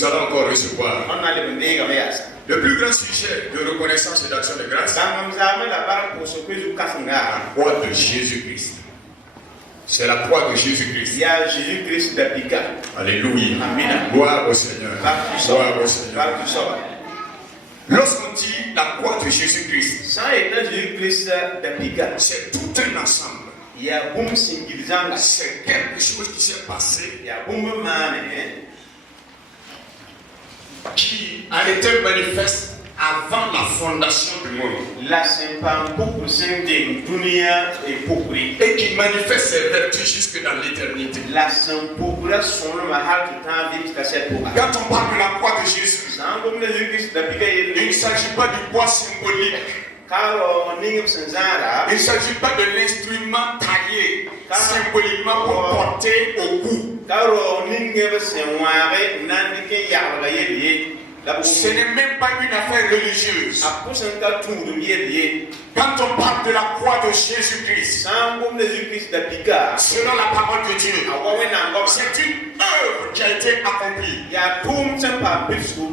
nous allons encore recevoir le plus grand sujet de reconnaissance et d'action de grâce, la croix de Jésus-Christ. C'est la croix de Jésus-Christ. Alléluia. Gloire au Seigneur. Gloire au Seigneur. Lorsqu'on dit la croix de Jésus-Christ, c'est tout un ensemble. C'est quelque chose qui s'est passé, qui a été manifeste avant la fondation du monde, et qui manifeste ses vertus jusque dans l'éternité. Quand on parle de la croix de Jésus, il ne s'agit pas du poids symbolique. Il ne s'agit pas de l'instrument taillé symboliquement pour porter au cou. Ce n'est même pas une affaire religieuse. Quand on parle de la croix de Jésus-Christ, selon la parole de Dieu, c'est une œuvre qui a été accomplie.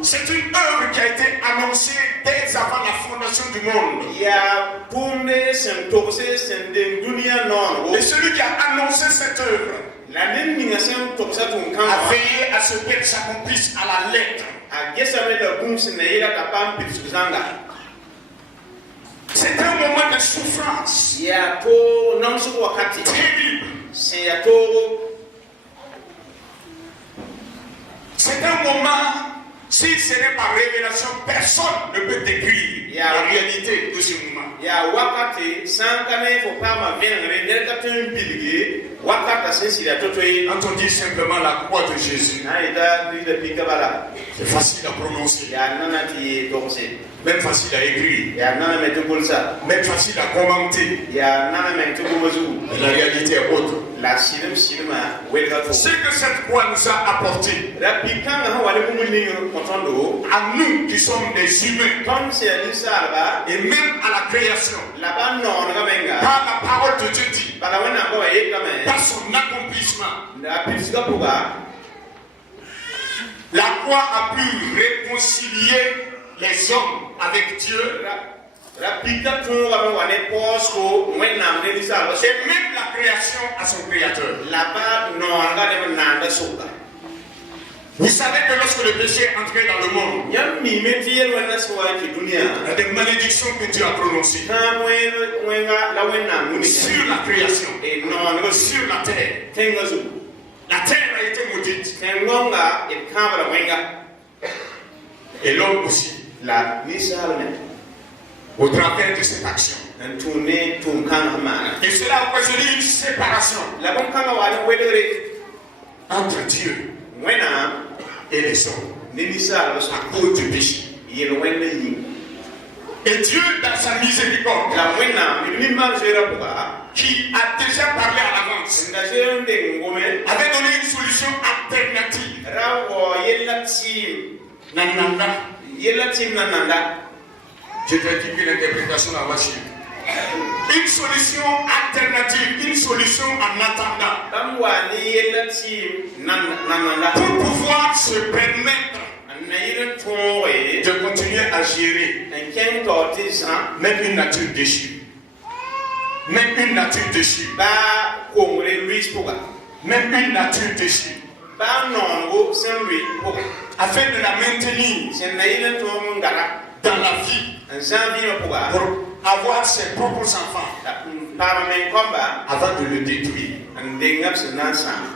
C'est une œuvre qui a été annoncée dès avant la fondation du monde. Et celui qui a annoncé cette œuvre a veillé à ce qu'elle s'accomplisse à la lettre. C'est un moment de souffrance terrible. C'est un moment, si ce n'est pas révélation, personne ne peut décrire la réalité de ce moment. Quand on dit simplement la croix de Jésus, c'est facile à prononcer, même facile à écrire, même facile à commenter. Mais la réalité est autre. Ce que cette croix nous a apporté à nous qui sommes des humains, et même à la création, par la parole de Dieu dit, par son accomplissement, la croix a pu réconcilier les hommes avec Dieu. Et même la création à son créateur. Vous savez que lorsque le péché est entré dans le monde, il y a des malédictions que Dieu a prononcées sur la création, sur la terre. La terre a été maudite. Et l'homme aussi. Au travers de cette action. Et cela a occasionné une séparation entre Dieu et les hommes à cause du péché. Et Dieu, dans sa miséricorde, qui a déjà parlé à l'avance, avait donné une solution alternative. Je vais dire l'interprétation à Washington. Une solution alternative, une solution en attendant. Pour pouvoir se permettre de continuer à gérer même une nature déchue. Même une nature déchue. Même une nature déchue. Afin de la maintenir dans la vie. Pour avoir ses propres enfants. Avant de le détruire.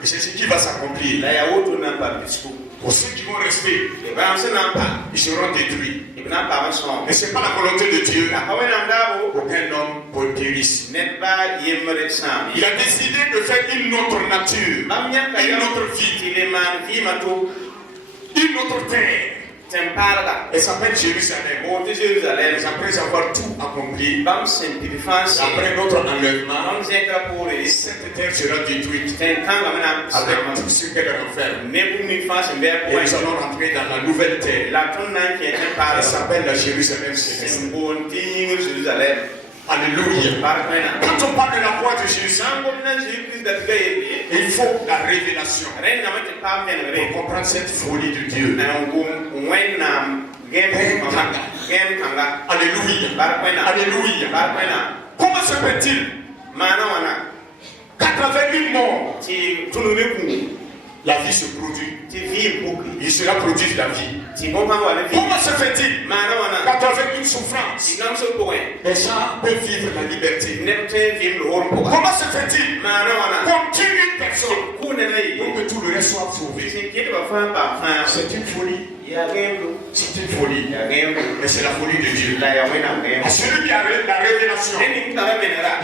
Et c'est ce qui va s'accomplir. Pour ceux qui vont rester, ils seront détruits. Mais ce n'est pas la volonté de Dieu. Aucun homme périsse. Il a décidé de faire une autre nature, une autre vie, une autre terre. Elle s'appelle Jérusalem. Après avoir tout accompli, après notre enlèvement, cette terre sera détruite avec tout ce qu'elle renferme. Et nous allons rentrer dans la nouvelle terre. Elle s'appelle la Jérusalem céleste. Alléluia. Quand on parle de la croix de Jésus, il faut la révélation pour comprendre cette folie de Dieu. Alléluia. Alléluia. Comment se fait-il qu'à travers une mort, la vie se produit? Il sera produit de la vie. Comment se fait-il qu'à travers une souffrance, les gens peuvent vivre la liberté? Comment se fait-il qu'on tue une personne pour que tout le reste soit sauvé? C'est une folie. C'est une folie. Mais c'est la folie de Dieu. À celui qui a la révélation,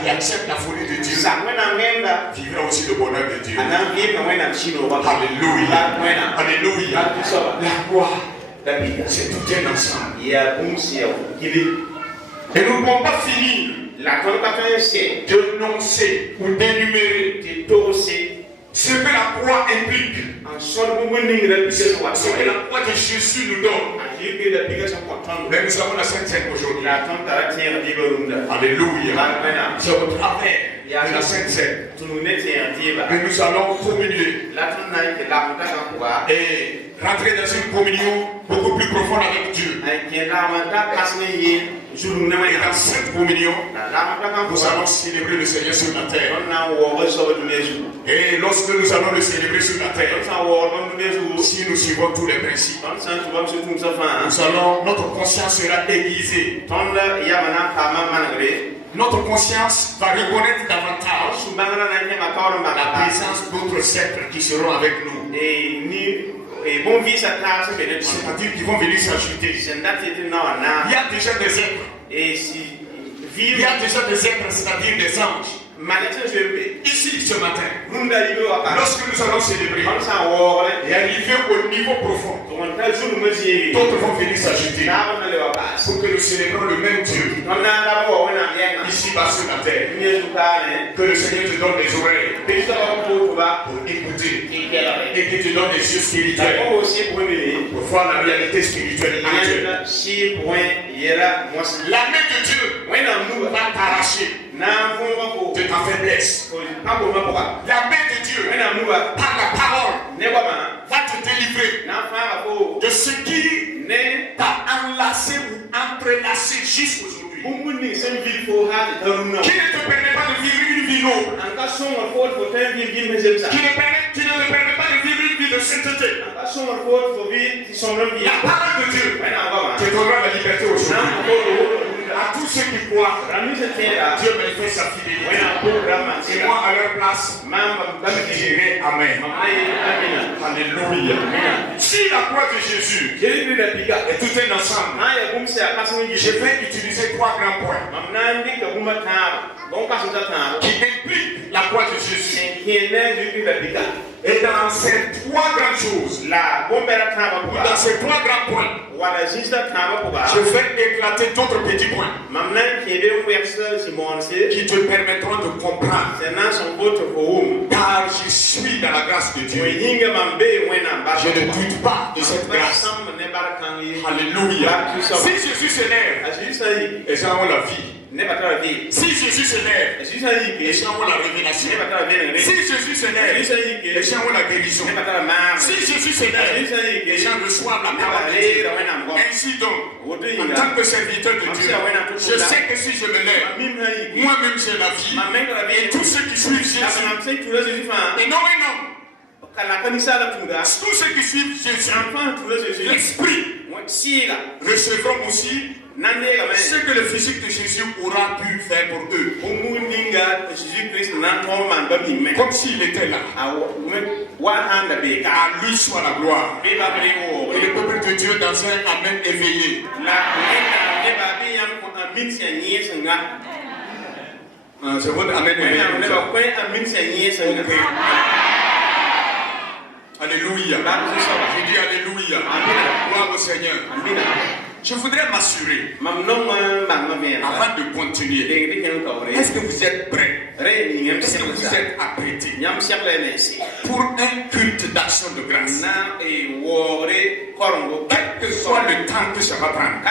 il accepte la folie de Dieu, vivra aussi le bonheur de Dieu. Alléluia. Alléluia. La croix, c'est tout un ensemble. Et nous ne pouvons pas finir d'énoncer ou d'énumérer ce que la croix implique, ce que la croix de Jésus nous donne. Mais nous avons la Sainte Seine aujourd'hui. Alléluia. C'est au travers de la Sainte Seine que nous allons communier et rentrer dans une communion beaucoup plus profonde avec Dieu. Et dans cette communion, nous allons célébrer le Seigneur sur la terre. Et lorsque nous allons le célébrer sur la terre, si nous suivons tous les principes, notre conscience sera aiguisée. Notre conscience va reconnaître davantage la présence d'autres êtres qui seront avec nous. C'est-à-dire qu'ils vont venir s'ajouter. Il y a déjà des êtres. Il y a déjà des êtres, c'est-à-dire des anges. Ici ce matin, lorsque nous allons célébrer et arriver au niveau profond, d'autres vont venir s'ajouter pour que nous célébrons le même Dieu ici-bas sur la terre. Que le Seigneur te donne les oreilles pour écouter et qu'il te donne les yeux spirituels pour voir la réalité spirituelle de Dieu. La main de Dieu va t'arracher de ta faiblesse. La main de Dieu, par la parole, va te délivrer de ce qui t'a enlacé ou entrelacé jusqu'aujourd'hui. Qui ne te permet pas de vivre une vie noble. Qui ne te permet pas de vivre une vie de sainteté. La parole de Dieu te donnera la liberté aujourd'hui. À tous ceux qui croient, Dieu manifeste sa fidélité. Et moi, à leur place, je dirai Amen. Alléluia. Si la croix de Jésus est tout un ensemble, je vais utiliser 3 grands points qui impliquent la croix de Jésus. Et dans ces 3 grandes choses, dans ces 3 grands points, je vais éclater d'autres petits points qui te permettront de comprendre. Car je suis dans la grâce de Dieu. Je ne doute pas de cette grâce. Alléluia. Si Jésus s'énerve, les gens ont la vie. Si Jésus s'énerve, les gens ont la révélation. Si Jésus s'énerve, les gens ont la guérison. Si Jésus s'énerve, les gens reçoivent la parole de Dieu. Ainsi donc, en tant que serviteur de Dieu, je sais que si je me lève, moi-même j'ai la vie. Et tous ceux qui suivent Jésus, et non un homme, tous ceux qui suivent Jésus, l'Esprit, recevront aussi ce que le physique de Jésus aura pu faire pour eux. Comme s'il était là. À lui soit la gloire. Et le peuple de Dieu dans un Amen éveillé. C'est votre Amen éveillé. Alléluia. Je dis Alléluia. Gloire au Seigneur. Je voudrais m'assurer, avant de continuer, est-ce que vous êtes prêts? Est-ce que vous êtes apprêtés pour un culte d'action? l'action de grâce. Quel que soit le temps que ça va prendre.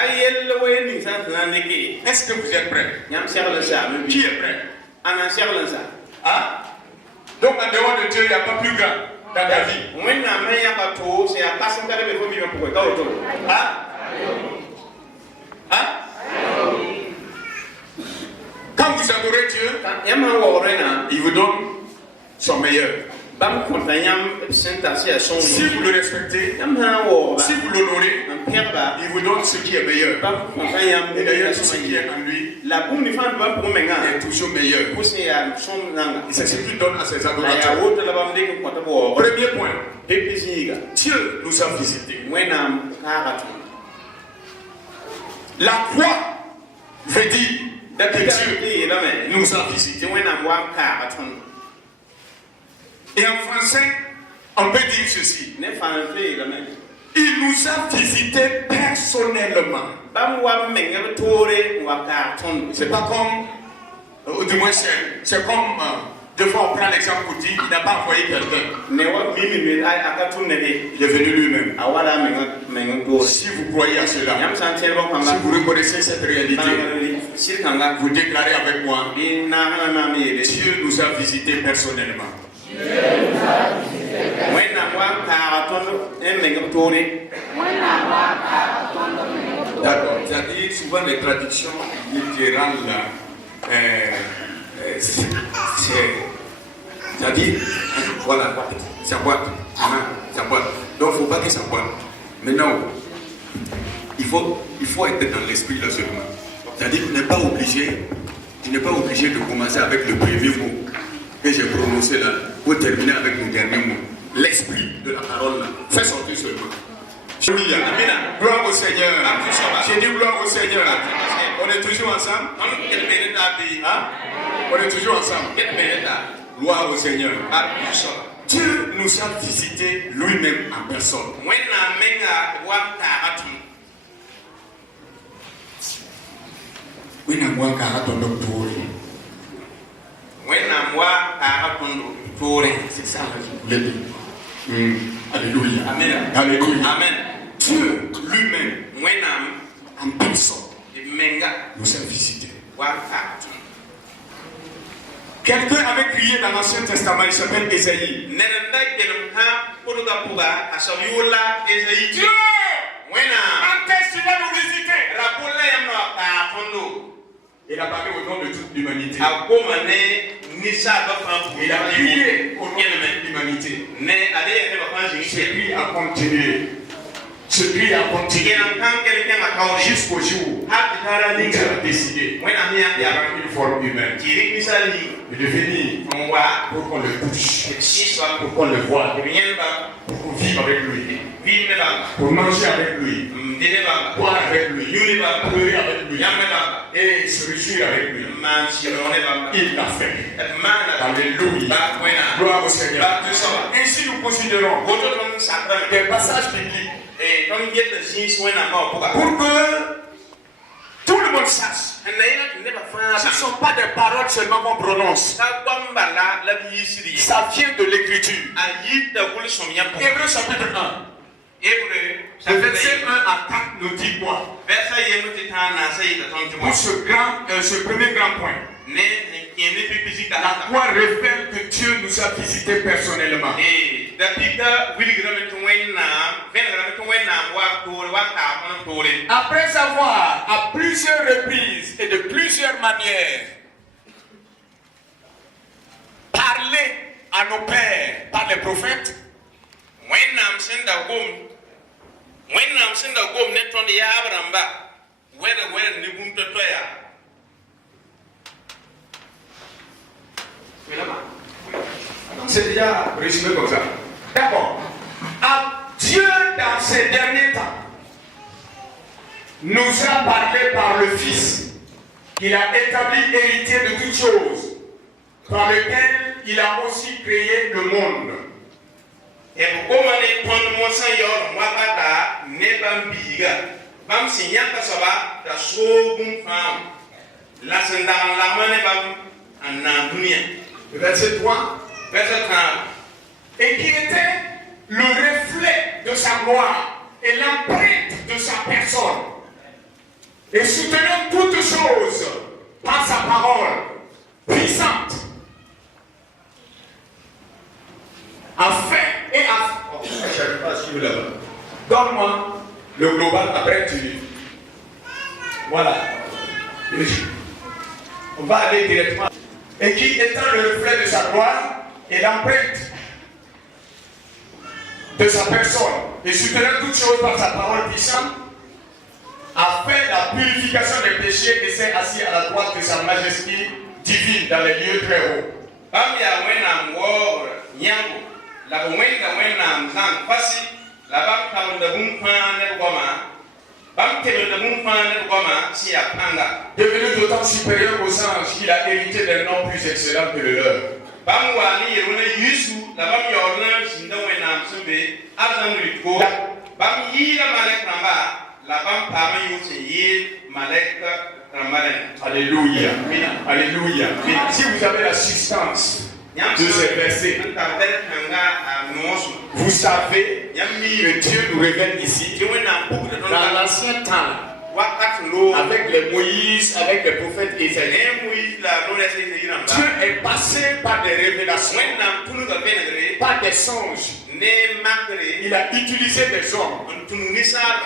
Est-ce que vous êtes prêts? Qui est prêt? Hein? Donc en dehors de Dieu, il n'y a pas plus grand dans ta vie. Hein? Hein? Quand vous adorez Dieu, il vous donne son meilleur. Si vous le respectez, si vous l'honorez, il vous donne ce qui est meilleur. Et d'ailleurs, tout ce qui est en lui est toujours meilleur. Et c'est ce qu'il donne à ses adorateurs. Premier point, Dieu nous a visités. La croix veut dire que Dieu nous a visités. Et en français, on peut dire ceci. Il nous a visités personnellement. C'est pas comme, du moins c'est comme, deux fois on prend l'exemple pour dire il n'a pas envoyé quelqu'un. Il est venu lui-même. Si vous croyez à cela, si vous reconnaissez cette réalité, vous déclarez avec moi, Dieu nous a visités personnellement. D'accord, c'est-à-dire souvent les traductions littérales, c'est-à-dire, voilà, ça boite, ça boite. Donc il ne faut pas que ça boite. Maintenant, il faut être dans l'esprit là seulement. C'est-à-dire qu'il n'est pas obligé de commencer avec le premier mot que j'ai prononcé là, pour terminer avec le dernier mot. L'esprit de la parole là, fais sortir seulement. Gloire au Seigneur. J'ai dit gloire au Seigneur. On est toujours ensemble. Hein? On est toujours ensemble. Gloire au Seigneur. Dieu nous a visités lui-même en personne. C'est ça que je voulais dire. Alléluia. Amen. Alléluia. Amen. Dieu lui-même, en personne, nous a visités. Quelqu'un avait crié dans l'Ancien Testament, il s'appelle Ésaïe. Dieu, quand est-ce qu'il va nous visiter? Il a parlé au nom de toute l'humanité. Il a crié au nom de l'humanité. Ce cri a continué. Ce cri a continué jusqu'au jour où Dieu a décidé de prendre une forme humaine, de devenir pour qu'on le touche, pour qu'on le voie, pour qu'on vive avec lui, pour manger avec lui, boire avec lui, pleurer avec lui et se réjouir avec lui. Il l'a fait. Alléluia. Gloire au Seigneur. Ainsi nous considérons des passages bibliques pour que tout le monde sache. Ce ne sont pas des paroles seulement qu'on prononce. Ça vient de l'écriture. Hébreux chapitre 1. Le verset 1 à 4 nous dit quoi? Pour ce premier grand point. La croix révèle que Dieu nous a visités personnellement. Après avoir, à plusieurs reprises et de plusieurs manières, parlé à nos pères par les prophètes, c'est déjà résumé comme ça. D'accord. Dieu, dans ces derniers temps, nous a parlé par le Fils, qu'il a établi héritier de toutes choses, par lequel il a aussi créé le monde. Et pour verset 3, verset 30. Et qui était gloire et l'empreinte de sa personne. Et soutenons toutes choses par sa parole puissante. Afin et afin. Oh, je n'arrive pas à suivre là-bas. Donne-moi le global, après tu. Voilà. On va aller directement. Et qui étant le reflet de sa gloire et l'empreinte de sa personne, et soutenant toutes choses par sa parole puissante, a fait la purification des péchés et s'est assis à la droite de sa majesté divine dans les lieux très hauts. Devenu d'autant supérieur aux anges qu'il a hérité d'un nom plus excellent que le leur. Alléluia. Alléluia. Si vous avez la substance de ces versets, vous savez que Dieu nous révèle ici dans l'ancien temps, avec les Moïse, avec les prophètes Isaïe. Dieu est passé par des révélations, par des songes. Il a utilisé des hommes,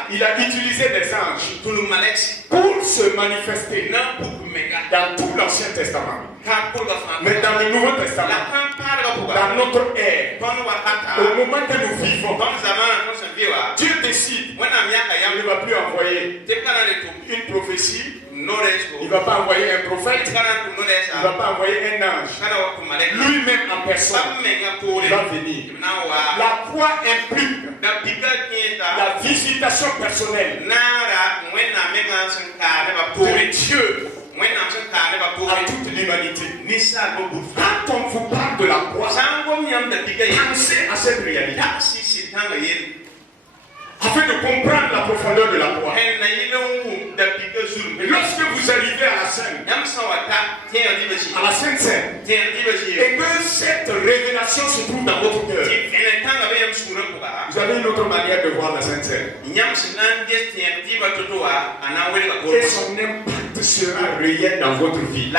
il a utilisé des anges pour se manifester dans tout l'Ancien Testament. Mais dans le Nouveau Testament, dans notre ère, au moment que nous vivons, Dieu décide, il ne va plus envoyer une prophétie, il ne va pas envoyer un prophète, il ne va pas envoyer un ange. Lui-même en personne, il va venir. La croix implique la visitation personnelle de Dieu à toute l'humanité. Quand on vous parle de la croix, pensez à cette réalité afin de comprendre la profondeur de la croix. Et lorsque vous arrivez à la Sainte Seine, et que cette révélation se trouve dans votre cœur, vous avez une autre manière de voir la Sainte Seine. Et son impact sera réel dans votre vie.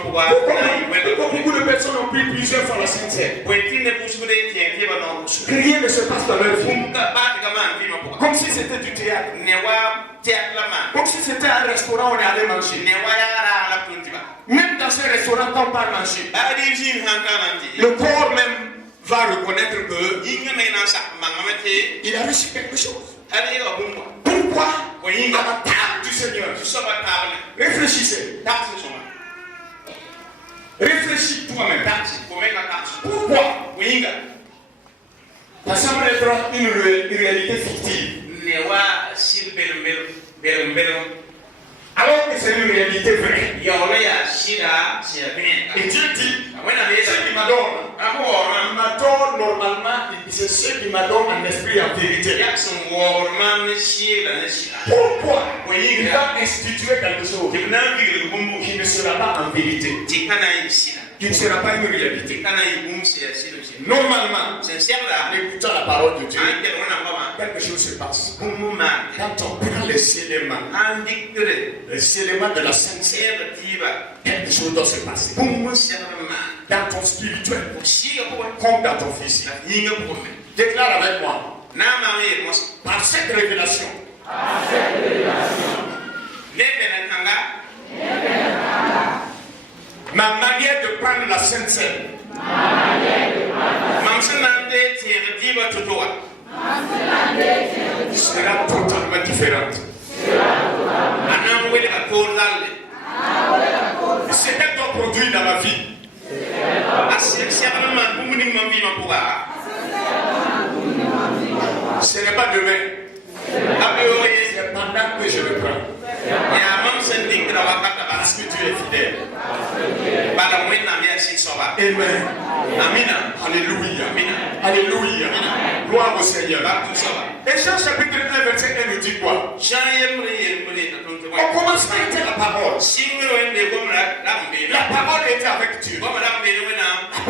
Pourquoi beaucoup de personnes ont pris plusieurs fois la Sainte Seine? Rien ne se passe dans leur vie. Comme si c'était du théâtre. Comme si c'était un restaurant où on est allé manger. Même dans ce restaurant, quand on part manger, le corps même va reconnaître que il a reçu quelque chose. Pourquoi? À la table du Seigneur. Réfléchissez. Réfléchis toi-même. Pourquoi? Ça semble être une réalité fictive. Alors que c'est une réalité vraie. Et Dieu dit, ceux qui m'adorent, il m'adore normalement, c'est ceux qui m'adorent en esprit et en vérité. Pourquoi? Il va instituer quelque chose qui ne sera pas en vérité, qui ne sera pas une réalité. Normalement, en écoutant la parole de Dieu, quelque chose se passe. Quand on prend les éléments de la sainteté, quelque chose doit se passer. Dans ton spirituel, comme dans ton physique. Déclare avec moi. Par cette révélation, ma manière de prendre la Sainte Seine sera totalement différente. Ce qu'elle doit produire dans ma vie, ce n'est pas demain, c'est pendant que je le prends. Parce que tu es fidèle. Amen. Amen. Alléluia. Alléluia. Gloire au Seigneur. Et Jean chapitre 1 verset 1 nous dit quoi? Au commencement était la parole. La parole était avec Dieu. La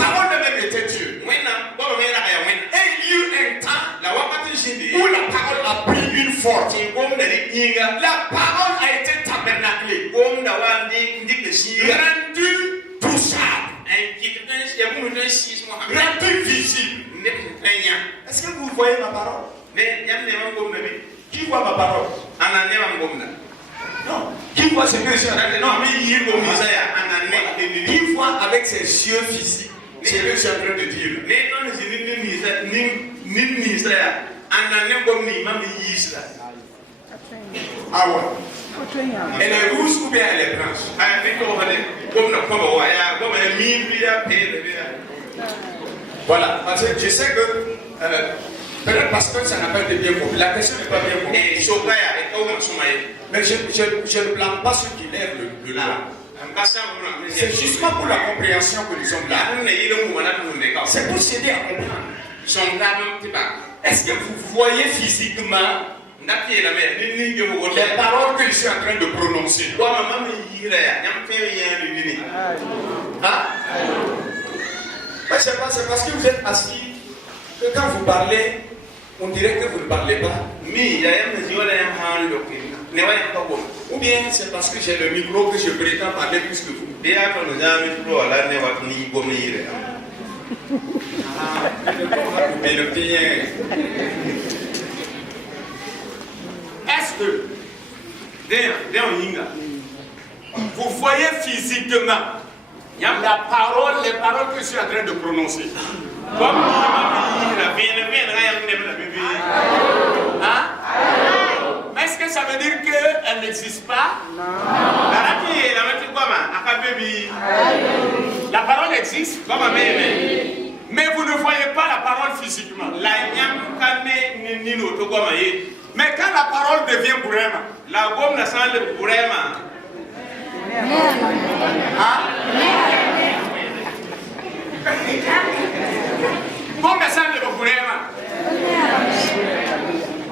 parole même était Dieu. Et il y eut un temps rendu touchable, rendu visible. Est-ce que vous voyez ma parole? Qui voit ma parole? Non. Qui voit ce que je suis en train de dire? Qui voit avec ses yeux physiques ce que je suis en train de dire? Ah ouais. Elle est rouge ou bien elle est blanche? Voilà, parce que je sais que peut-être parce que ça n'a pas été bien compris. La question n'est pas bien comprise. Mais je ne blâme pas ceux qui lèvent le doigt. C'est justement pour la compréhension que nous sommes là. C'est pour s'aider à comprendre. Est-ce que vous voyez physiquement les paroles que je suis en train de prononcer? Hein? C'est parce que vous êtes assis que quand vous parlez, on dirait que vous ne parlez pas. Ou bien c'est parce que j'ai le micro que je prétends parler plus que vous. Mais le tien. Est-ce que vous voyez physiquement les paroles que je suis en train de prononcer? Hein? Est-ce que ça veut dire qu'elle n'existe pas? La parole existe, mais vous ne voyez pas la parole physiquement. Mais quand la parole devient bourrema, comment ça le bourrema?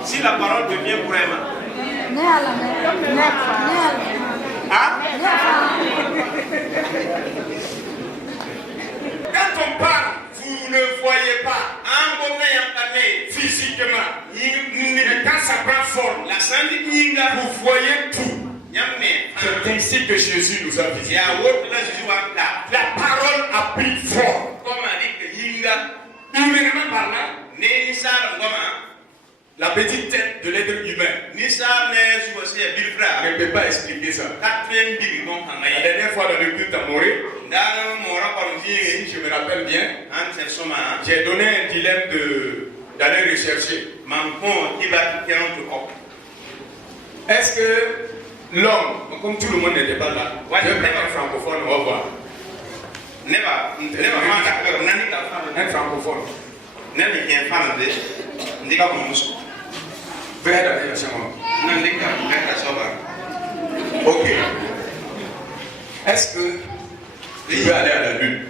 Si la parole devient bourrema. Quand on parle, vous ne voyez pas physiquement. Mais quand ça prend forme, vous voyez tout. C'est ainsi que Jésus nous a visités. La parole a pris forme. Humainement parlant, la petite tête de l'être humain ne peut pas expliquer ça. La dernière fois dans le culte à Morée, si je me rappelle bien, j'ai donné un dilemme d'aller rechercher. Est-ce que l'homme, comme tout le monde n'était pas là, je vais mettre un francophone, on va voir. Un francophone. Ok. Est-ce que tu peux aller à la lune?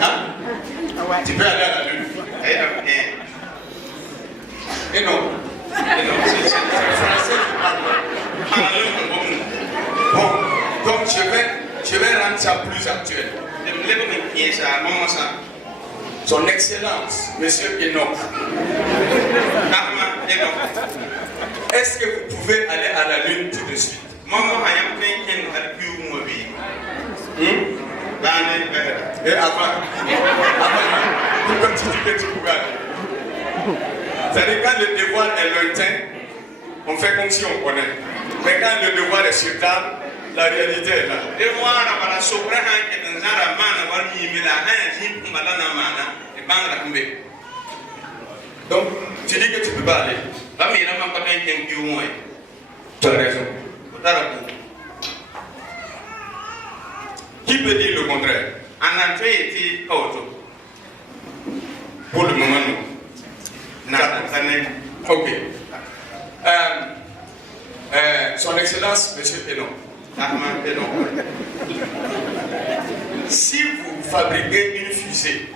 Hein? Tu peux aller à la lune? Et non. C'est français qui parle. Bon, donc je vais rendre ça plus actuel. Son Excellence, Monsieur Enoch. Est-ce que vous pouvez aller à la lune tout de suite? Et avant, tu dis que tu pouvais aller. C'est-à-dire quand le devoir est lointain, on fait comme si on connaît. Mais quand le devoir est sur table, la réalité est là. Donc, tu dis que tu ne peux pas aller. Tu as raison. Qui peut dire le contraire? Pour le moment, non. Ok. Son Excellence, Monsieur Enoch. Si vous fabriquez une fusée,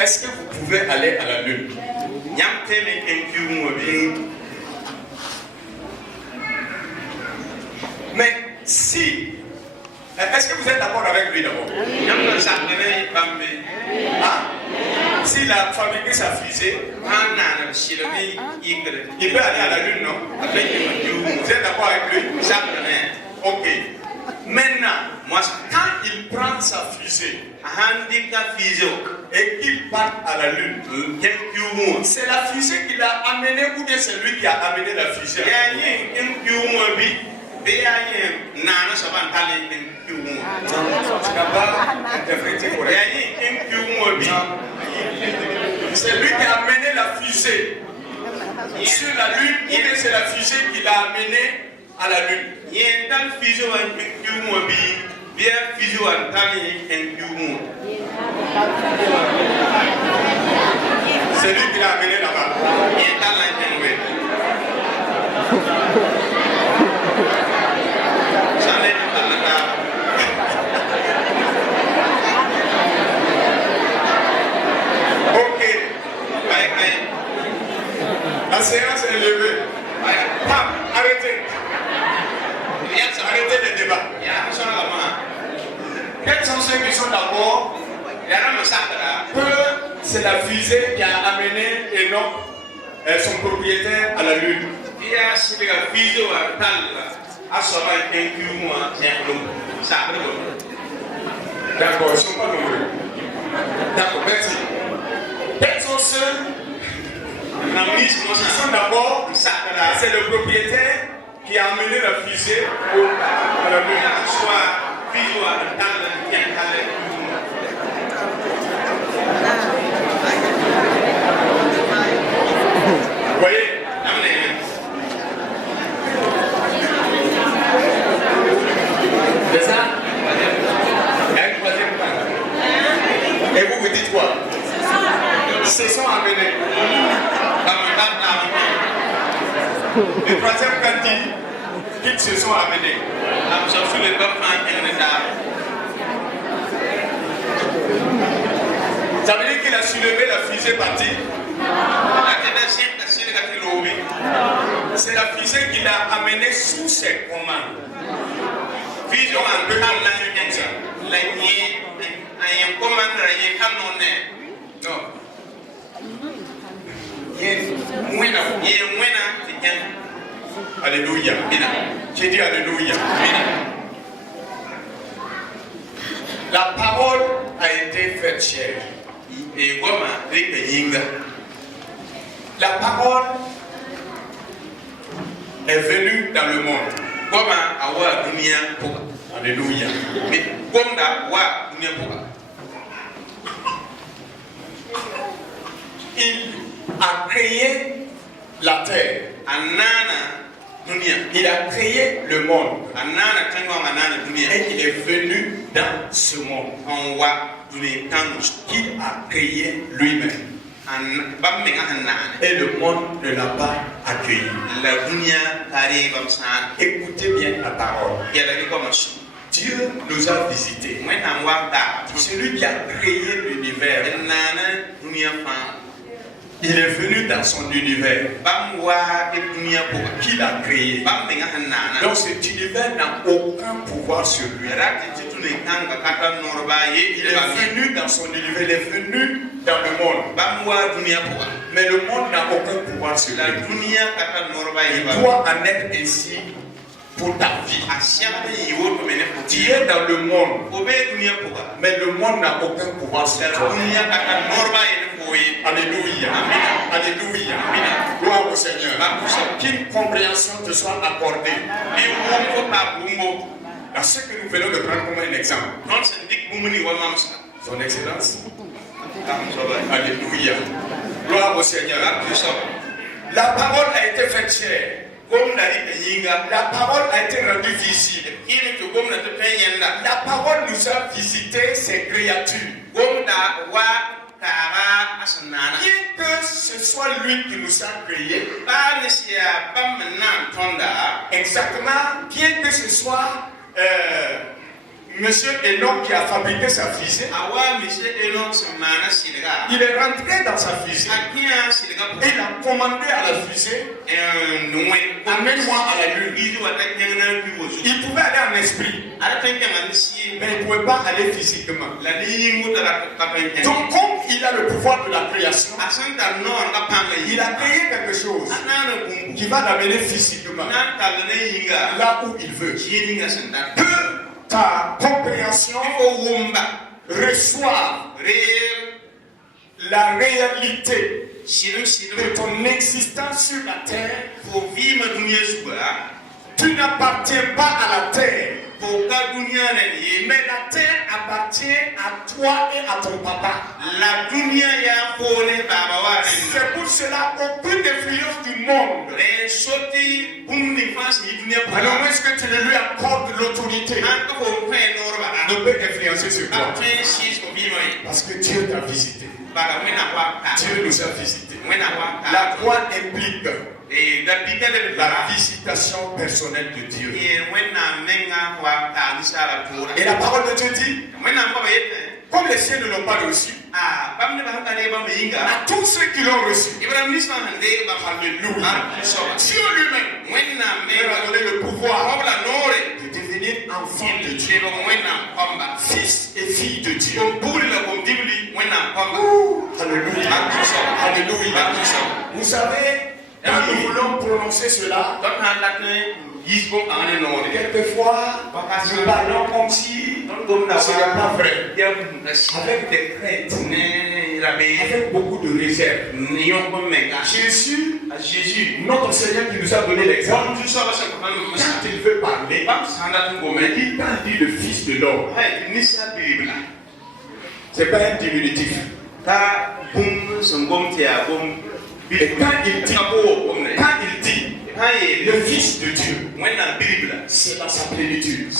est-ce que vous pouvez aller à la Lune? Mais si, est-ce que vous êtes d'accord avec lui d'abord? Hein? S'il a fabriqué sa fusée, il peut aller à la lune, non? Vous êtes d'accord avec lui? Ok. Maintenant, quand il prend sa fusée et qu'il part à la lune, c'est la fusée qu'il a amenée ou bien c'est lui qui a amené la fusée? Tu n'as pas interprété correctement. C'est lui qui a amené la fusée sur la lune ou bien c'est la fusée qu'il a amenée à la lune? C'est lui qui l'a amené là-bas. Ok. La séance est levée. Arrêtez. Arrêtez le débat. Quels sont ceux qui sont d'accord que c'est la fusée qui a amené Enoch, son propriétaire, à la lune? D'accord, ils ne sont pas nombreux. D'accord, merci. Quels sont ceux qui sont d'accord que c'est le propriétaire qui a amené la fusée à la lune? Vous voyez? C'est ça? Il y a une troisième part. Et vous dites quoi? Se sont amenés. Le troisième quand dit qu'ils se sont amenés. Ça veut dire qu'il a soulevé la fusée partie. C'est la fusée qu'il a amenée sous ses commandes. Fusée un peu comme non. Alléluia. J'ai dit Alléluia. La parole a été faite chair. La parole est venue dans le monde. Alléluia. Il a créé la terre. Il a créé le monde. Et il est venu dans ce monde qu'il a créé lui-même. Et le monde ne l'a pas accueilli. Écoutez bien la parole. Dieu nous a visités. Celui qui a créé l'univers, il est venu dans son univers qu'il a créé. Donc cet univers n'a aucun pouvoir sur lui. Il est venu dans son univers, il est venu dans le monde. Mais le monde n'a aucun pouvoir sur lui. Il doit en être ainsi pour ta vie. Tu es dans le monde, mais le monde n'a aucun pouvoir sur toi. Alléluia. Alléluia. Gloire au Seigneur. Qu'une compréhension te soit accordée. À ce que nous venons de prendre comme un exemple. Son Excellence. Alléluia. Gloire au Seigneur. La parole a été faite chair. La parole a été rendue visible. La parole nous a visité ses créatures. Bien que ce soit lui qui nous a créés, exactement, bien que ce soit Monsieur Enoch qui a fabriqué sa fusée, il est rentré dans sa fusée et il a commandé à la fusée, amène-moi à la lune. Il pouvait aller en esprit, mais il ne pouvait pas aller physiquement. Donc, comme il a le pouvoir de la création, il a créé quelque chose qui va l'amener physiquement là où il veut. Que ta compréhension reçoive la réalité de ton existence sur la terre. Tu n'appartiens pas à la terre, mais la terre appartient à toi et à ton papa. C'est pour cela qu'aucune influence du monde, alors est-ce que tu lui accordes l'autorité, ne peut influencer sur toi. Parce que Dieu t'a visité. Dieu nous a visités. La foi implique la visitation personnelle de Dieu. Et la parole de Dieu dit, comme les siens ne l'ont pas reçu, à tous ceux qui l'ont reçu, alléluia, Dieu lui-même leur a donné le pouvoir de devenir enfant de Dieu, fils et fille de Dieu. Alléluia, alléluia. Vous savez, quand nous voulons prononcer cela, quelquefois, nous parlons comme si ce n'est pas vrai, avec des craintes, avec beaucoup de réserve. Jésus, notre Seigneur qui nous a donné l'exemple, quand il veut parler, il parle le Fils de l'homme. Ce n'est pas un diminutif. Et quand il dit le Fils de Dieu, c'est dans sa plénitude.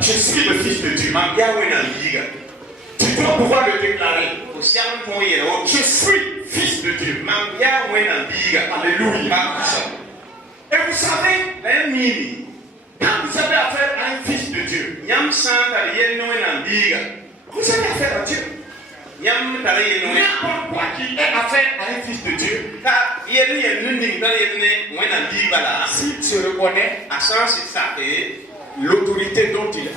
Je suis le Fils de Dieu. Tu dois pouvoir le déclarer. Je suis Fils de Dieu. Alléluia. Et vous savez, quand vous avez affaire à un Fils de Dieu, vous avez affaire à Dieu. N'importe quoi qui est affaire à un Fils de Dieu, s'il se reconnaît l'autorité dont il a,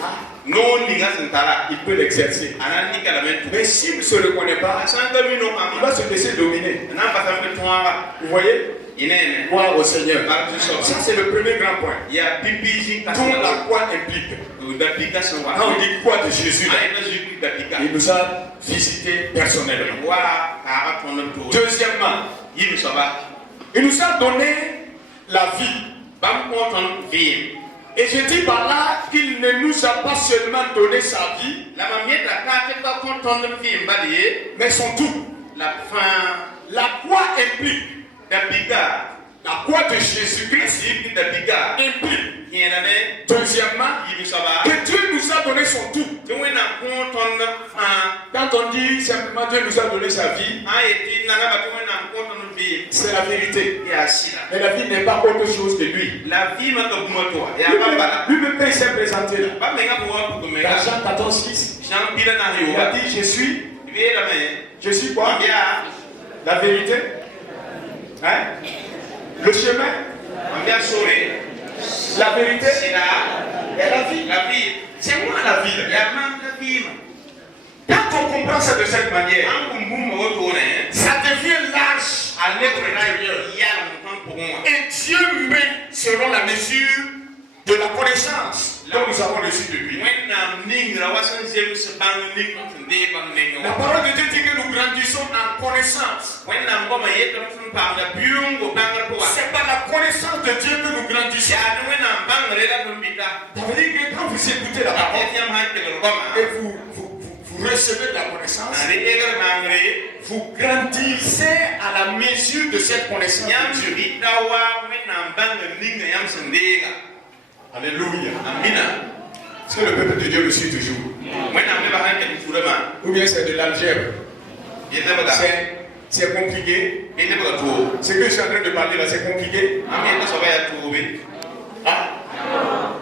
il peut l'exercer. Mais s'il ne se reconnaît pas, il va se laisser dominer. Vous voyez? Gloire au Seigneur. Ça, c'est le premier grand point. Dont la foi implique. Quand on dit quoi de Jésus, il nous a visité personnellement. Deuxièmement, il nous a donné la vie. Et je dis par là qu'il ne nous a pas seulement donné sa vie, mais son tout. La foi implique. La croix de Jésus-Christ implique. Deuxièmement, que Dieu nous a donné son tout. Quand on dit simplement Dieu nous a donné sa vie, c'est la vérité. Mais la vie n'est pas autre chose que lui. Lui-même il s'est présenté là. Dans Jean 14:6, il a dit je suis quoi? La vérité. Hein? Le chemin, la vérité et la vie. C'est moi la vie. Quand on comprend ça de cette manière, ça devient large à notre intérieur. Et Dieu met selon la mesure de la connaissance dont nous avons reçu de lui. La parole de Dieu dit que nous grandissons en connaissance. C'est par la connaissance de Dieu que nous grandissons. Ça veut dire que quand vous écoutez la parole et vous recevez de la connaissance, vous grandissez à la mesure de cette connaissance. Alléluia. Amina. Est-ce que le peuple de Dieu me suit toujours? Ou bien c'est de l'algèbre? C'est compliqué. Ce que je suis en train de parler là, c'est compliqué. Ah.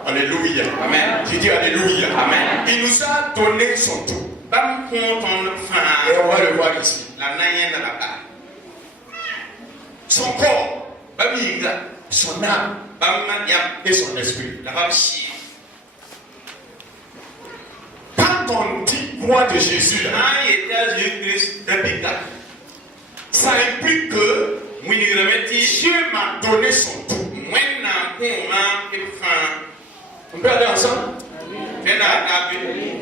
Alléluia. Amen. J'ai dit Alléluia. Amen. Il nous a donné son tout. Et on va le voir ici. Son corps, son âme, et son esprit. Quand on dit croix de Jésus, là, ça implique que Dieu m'a donné son tout. On peut aller ensemble?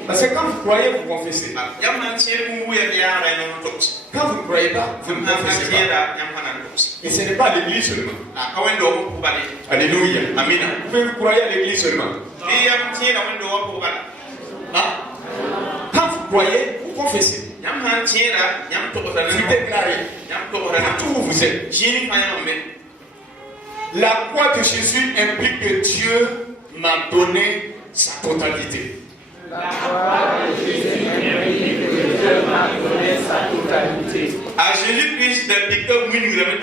Parce que quand vous croyez, vous confessez. Quand vous ne croyez pas, vous ne confessez pas. Et ce n'est pas à l'église seulement. Alléluia. Amen. Vous pouvez croire à l'église seulement. Quand vous croyez, vous confessez. Vous déclarez. Partout où vous êtes. La croix de Jésus implique que Dieu m'a donné sa totalité. La croix de Jésus implique que Dieu m'a donné sa totalité. À Jésus-Christ, d'appliquer au milieu de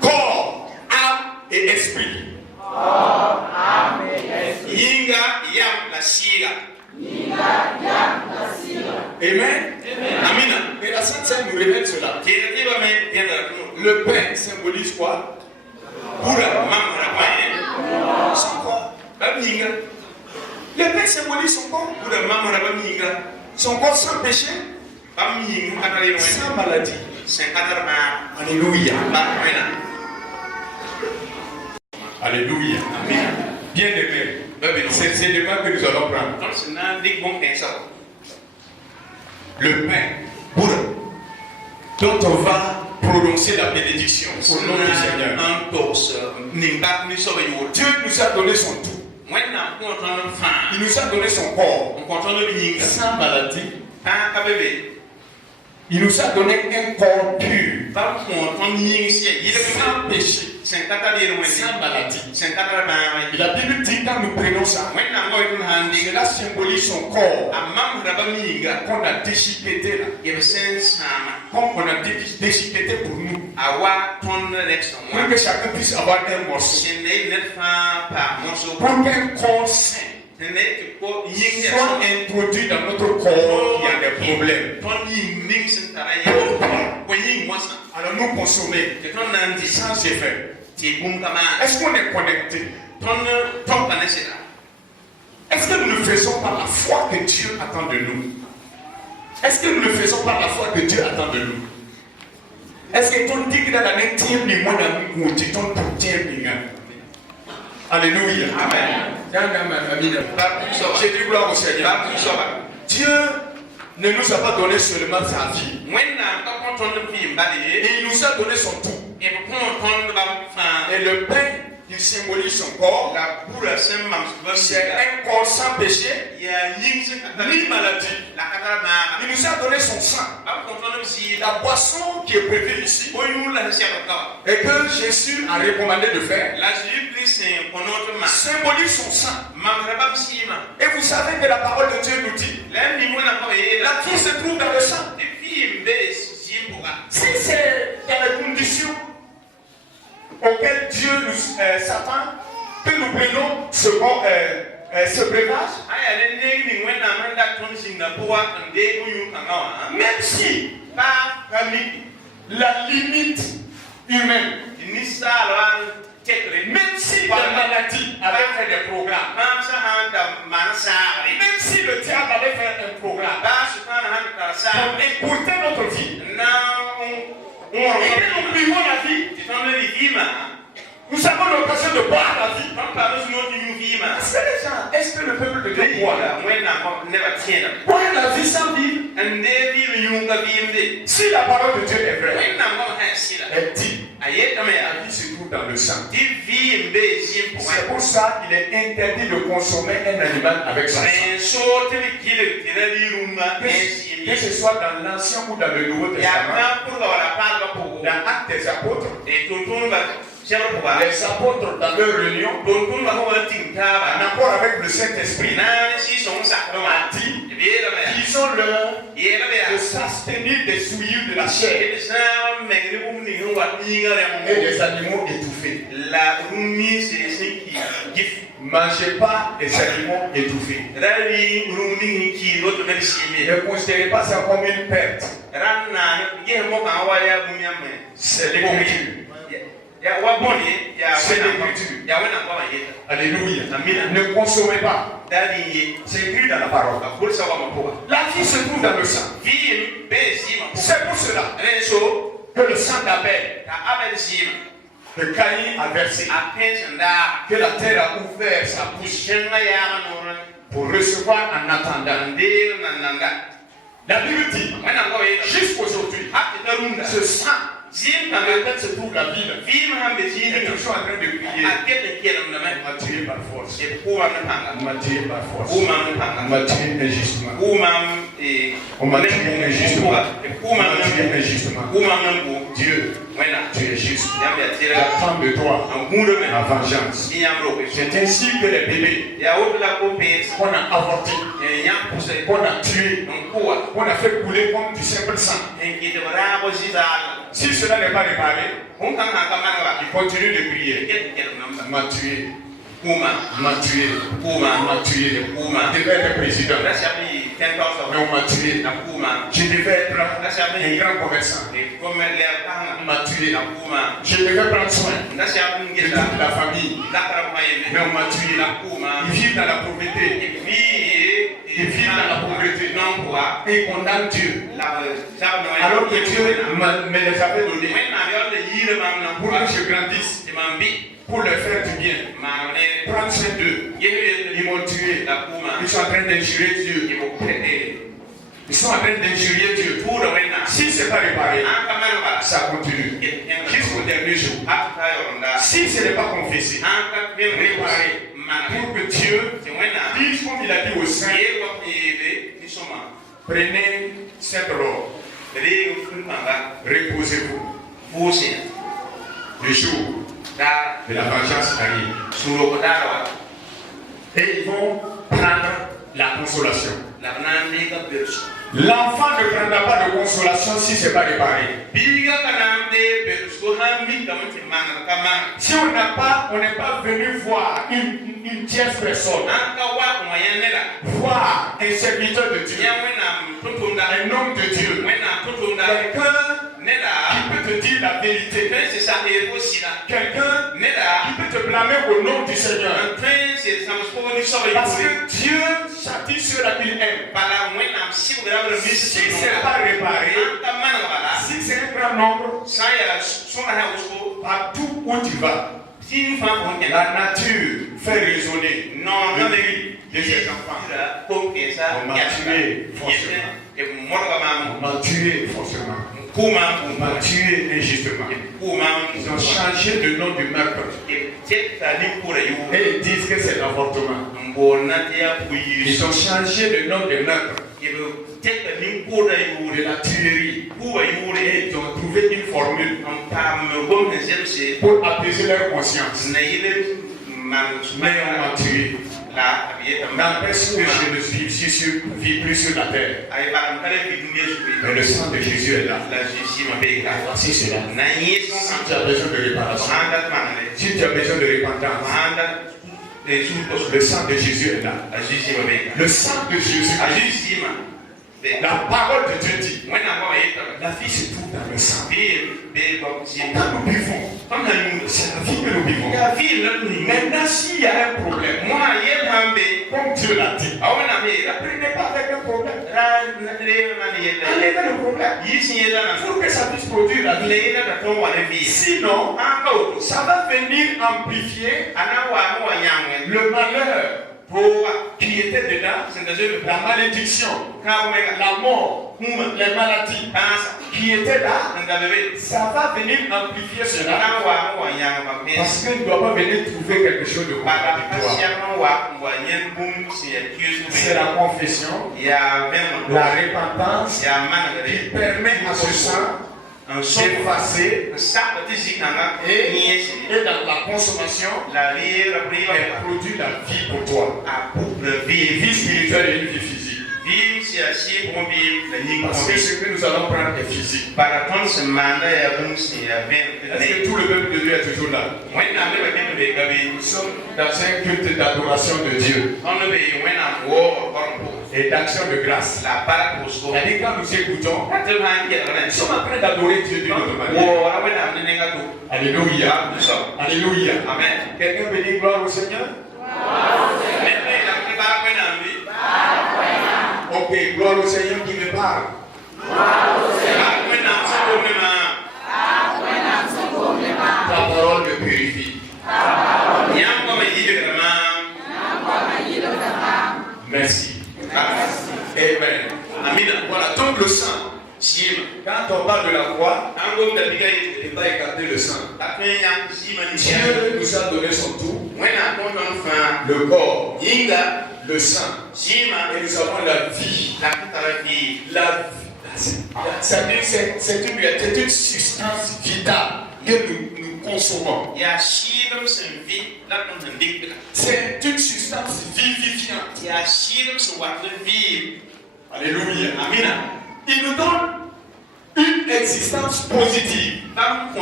corps, âme et esprit. Corps, âme et esprit. Yinga, yam, la siga. Yinga, yam, la siga. Amen. Amen. Et la Sainte Seine nous révèle cela. Le pain symbolise quoi? Son corps. Le pain symbolise son corps. Son corps sans péché, sans maladie. Alléluia. Alléluia. Bien aimé. C'est le pain que nous allons prendre. Le pain dont on va prononcer la bénédiction au nom du Seigneur. Dieu nous a donné son tout. Il nous a donné son corps sans maladie. Il nous a donné un corps pur, sans péché, sans maladie. Et la Bible dit quand nous prenons ça, cela symbolise son corps qu'on a déchiqueté là. Qu'on a déchiqueté pour nous. Pour que chacun puisse avoir un morceau. Pour qu'un corps sain soit introduit dans notre corps qui a des problèmes. Alors nous consommer sans effet. Est-ce qu'on est connecté? Est-ce que nous le faisons par la foi que Dieu attend de nous? Est-ce que nous le faisons par la foi que Dieu attend de nous? Est-ce que ton dit que dans la netième ni moi dans mon dit ton Alléluia. Amen. J'ai dit gloire au Seigneur. Dieu ne nous a pas donné seulement sa vie. Et il nous a donné son tout. Et le pain, il symbolise son corps. C'est un corps sans péché, ni maladie. Il nous a donné son sang. La boisson qui est prévue ici, et que Jésus a recommandé de faire, symbolise son sang. Et vous savez que la parole de Dieu nous dit, la vie se trouve dans le sang. Si c'est dans les conditions auxquelles Dieu nous s'attend, que nous prenons ce breuvage, même si la limite humaine, même si la maladie avait fait des programmes, même si le diable avait fait un programme pour écouter notre vie, et que nous vivons la vie, nous avons l'occasion de boire la vie. Est-ce que le peuple de Dieu boit la vie sans vivre? Si la parole de Dieu est vraie, elle dit la vie se trouve dans le sang. C'est pour ça qu'il est interdit de consommer un animal avec son sang. Que ce soit dans l'Ancien ou dans le Nouveau Testament, dans Actes des Apôtres, les apôtres dans leur réunion, en accord avec le Saint-Esprit, a dit qu'ils ont l'heure de s'abstenir des souillures de la chair et des animaux étouffés. Mangez pas des aliments étouffés. Ne considérez pas ça comme une perte. C'est l'écriture. C'est l'écriture. Alléluia. Ne consommez pas. C'est écrit dans la parole. La vie se trouve dans le sang. C'est pour cela que le sang d'Abel, que Caïn a versé, que la terre a ouvert sa bouche pour recevoir en attendant. La Bible dit, jusqu'aujourd'hui, ce sang dans lequel se trouve la ville est toujours en train de prier. On m'a tué par force. On m'a tué par force. On m'a tué injustement. On m'a tué injustement. On m'a tué injustement. Dieu, tu es juste. J'attends de toi la vengeance. C'est ainsi que les bébés qu'on a avortés, qu'on a tués, qu'on a fait couler comme du simple sang. Si cela n'est pas réparé, il continue de prier. M'a tué. M'a tué. M'a tué. Je devais être président. Mais on m'a tué. Je devais être un grand commerçant. On m'a tué. Je devais prendre soin de toute la famille. Mais on m'a tué. Ils vivent dans la pauvreté. Ils vivent dans la pauvreté. Et ils condamnent Dieu. Alors que Dieu me les avait donnés pour que je grandisse, pour leur faire du bien, prendre soin d'eux. Ils m'ont tué. Ils sont en train d'injurer Dieu. Ils sont en train d'injurier Dieu. Si ce n'est pas réparé, ça continue jusqu'au dernier jour. Si ce n'est pas confessé, réparé, pour que Dieu dise comme il a dit aux saints, prenez cette robe, reposez-vous. Le jour de la vengeance arrive. Et ils vont prendre la consolation. L'enfant ne prendra pas de consolation si ce n'est pas réparé. Si on n'est pas venu voir une tierce personne, voir un serviteur de Dieu, un homme de Dieu, quelqu'un qui peut te dire la vérité, quelqu'un qui peut te blâmer au nom du Seigneur, parce que Dieu châtie ceux qui aiment. Si ce n'est pas réparé, si c'est un grand nombre, partout où tu vas, la nature fait résonner le cri de ses enfants. On m'a tué forcément. On m'a tué forcément. On m'a tué injustement. Ils ont changé de nom du meurtre. Et ils disent que c'est l'avortement. Ils ont changé le nom du meurtre, de la tuerie. Et ils ont trouvé une formule pour apaiser leur conscience. Mais on m'a tué. N'empêche que je ne vis plus sur la terre. Mais le sang de Jésus est là. Voici cela. Si tu as besoin de réparation, si tu as besoin de repentance, le sang de Jésus est là. Le sang de Jésus. La parole de Dieu dit, la vie se trouve dans le sang. Quand nous buvons, c'est la vie que nous buvons. Maintenant, s'il y a un problème, comme Dieu l'a dit, prenez pas avec un problème. Enlevez le problème pour que ça puisse produire la vie. Sinon, ça va venir amplifier le malheur qui était dedans, la malédiction, la mort, les maladies qui étaient là, ça va venir amplifier cela. Parce qu'il ne doit pas venir trouver quelque chose de contradictoire. C'est la confession, la repentance qui permet à ce sang s'effacer et dans la consommation, elle produit la vie pour toi. Une vie spirituelle et une vie physique. Parce que ce que nous allons prendre est physique. Est-ce que tout le peuple de Dieu est toujours là? Nous sommes dans un culte d'adoration de Dieu et d'action de grâce. C'est-à-dire quand nous écoutons, nous sommes en train d'adorer Dieu d'une autre manière. Alléluia. Alléluia. Amen. Quelqu'un peut dire gloire au Seigneur? Ok, gloire au Seigneur qui me parle. Ta parole me purifie. Merci. Amen. Voilà, donc le sang. Quand on parle de la croix, il ne va pas écarter le sang. Dieu nous a donné son tout. Le corps, le sang. Et nous avons la vie. C'est une substance vitale que nous consommons. C'est une substance vivifiante. Alléluia. Amen. Il nous donne une existence positive. Parce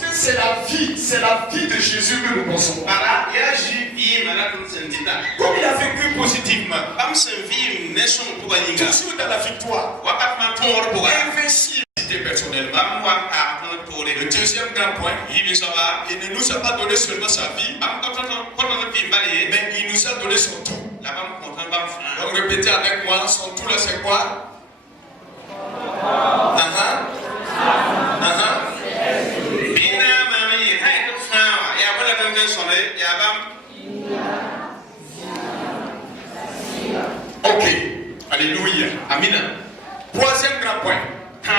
que c'est la vie de Jésus que nous consommons. Comme il a vécu positivement, toujours dans la victoire, investi personnellement. Le deuxième grand point, il ne nous a pas donné seulement sa vie, mais il nous a donné son tout. Donc répétez avec moi, son tout là c'est quoi? Ok, alléluia, amina. Troisième grand point. Et